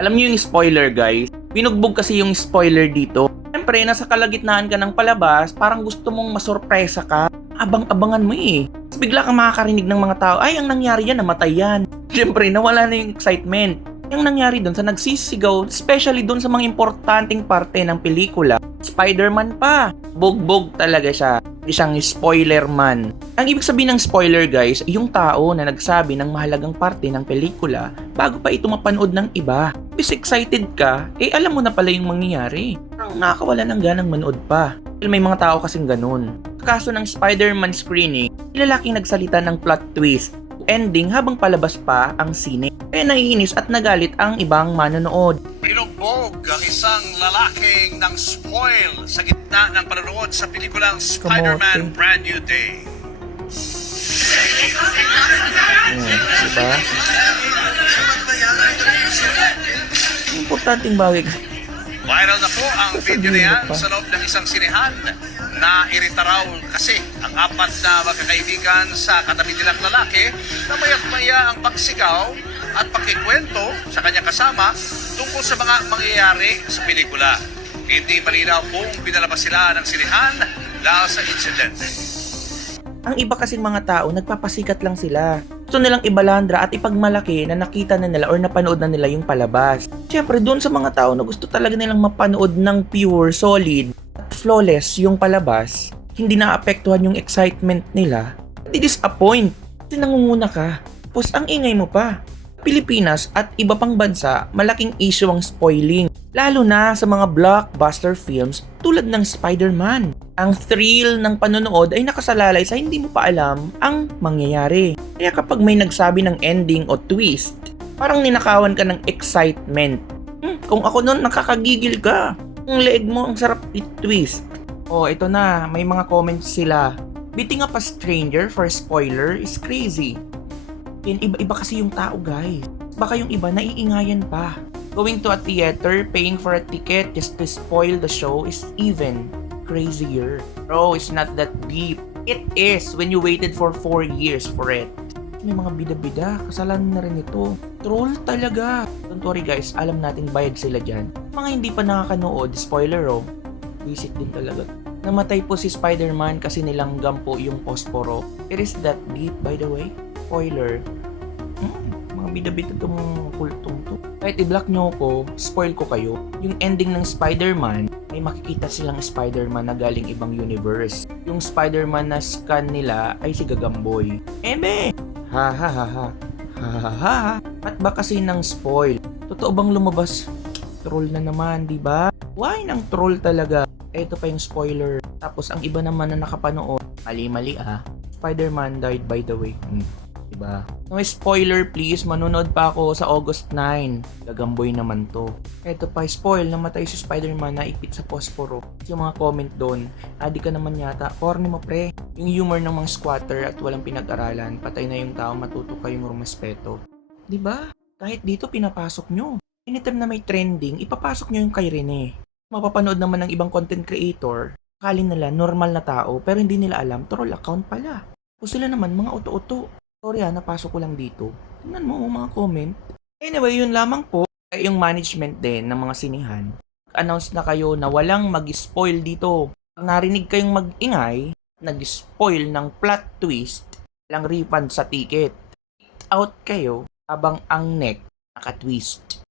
Alam niyo yung spoiler, guys? Binugbog kasi yung spoiler dito. Siyempre, nasa kalagitnaan ka ng palabas, parang gusto mong masurpresa ka. Abang-abangan mo eh. Tapos bigla kang makakarinig ng mga tao, ay, ang nangyari yan, namatay yan. Siyempre, nawala na yung excitement. Yung nangyari doon sa nagsisigaw, especially doon sa mga importanteng parte ng pelikula, Spider-Man pa. Bogbog talaga siya. Isang spoiler man. Ang ibig sabihin ng spoiler, guys, yung tao na nagsabi ng mahalagang parte ng pelikula bago pa ito mapanood ng iba. Bis excited ka, alam mo na pala yung mangyayari. Parang nakakawala ng ganang manood pa. May mga tao kasing ganun. Sa kaso ng Spider-Man screening, lalaking nagsalita ng plot twist. Ending habang palabas pa ang sine. Kaya naiinis at nagalit ang ibang manonood. Binugbog ang isang lalaking ng spoil sa gitna ng panonood sa pelikulang Spider-Man Brand New Day. Diba? Importanteng bagay. Viral na po ang video na yan sa loob ng isang sinehan na irita raw kasi ang apat na magkakaibigan sa katabi nilang lalaki na mayak-maya ang pagsigaw at pakikwento sa kanyang kasama tungkol sa mga mangyayari sa pelikula. Hindi malinaw kung pinalabas sila ng sinehan dahil sa insidente. Ang iba kasing mga tao, nagpapasikat lang sila. Gusto nilang ibalandra at ipagmalaki na nakita na nila or napanood na nila yung palabas. Siyempre, doon sa mga tao na gusto talaga nilang mapanood ng pure, solid, at flawless yung palabas, hindi naapektuhan yung excitement nila, di-disappoint. Kasi nangunguna ka. Tapos ang ingay mo pa. Pilipinas at iba pang bansa, malaking issue ang spoiling. Lalo na sa mga blockbuster films tulad ng Spider-Man. Ang thrill ng panonood ay nakasalalay sa hindi mo pa alam ang mangyayari. Kaya kapag may nagsabi ng ending o twist, parang ninakawan ka ng excitement. Kung ako noon, nakakagigil ka. Ang leeg mo, ang sarap i-twist. Oh, ito na, may mga comments sila. Beating up a stranger for spoiler is crazy. Iba-iba kasi yung tao, guys. Baka yung iba naiingayan pa. Going to a theater, paying for a ticket just to spoil the show is even crazier. Bro, it's not that deep. It is when you waited for 4 years for it. May mga bida-bida, kasalanan na rin ito. Troll talaga. Don't worry guys, alam natin bayad sila dyan. Mga hindi pa nakakanood, spoiler visit din talaga. Namatay po si Spider-Man kasi nilanggam po yung posporo. It is that deep, by the way. Spoiler. Mga bida-bida itong kultong to. Kahit i-block nyo ko, spoil ko kayo. Yung ending ng Spider-Man, may makikita silang Spider-Man na galing ibang universe. Yung Spider-Man na scan nila ay si Gagamboy. Eme! Ha ha ha ha. Ha ha ha. At ba kasi ng spoil? Totoo bang lumabas? Troll na naman, di ba? Why nang troll talaga? Ito pa yung spoiler. Tapos ang iba naman na nakapanood, mali-mali Spider-Man died by the way. Diba? No spoiler please, manonood pa ako sa August 9. Gagamboy naman to. Eto pa, spoil, namatay si Spider-Man na ipit sa posporo. Yung mga comment doon, di ka naman yata, corny mo pre. Yung humor ng mga squatter at walang pinag-aralan, patay na yung tao, matuto kayong rumespeto. Diba? Kahit dito pinapasok nyo. Anytime na may trending, ipapasok nyo yung kay Rene. Mapapanood naman ng ibang content creator, akala nila normal na tao, pero hindi nila alam, troll account pala. O sila naman, mga uto-uto. Sorry napasok ko lang dito. Tingnan mo mga comment. Anyway, yun lamang po. Yung management din ng mga sinihan. Announce na kayo na walang mag-spoil dito. Pag narinig kayong mag-ingay, nag-spoil ng plot twist, lang refund sa ticket. Out kayo habang ang neck naka-twist.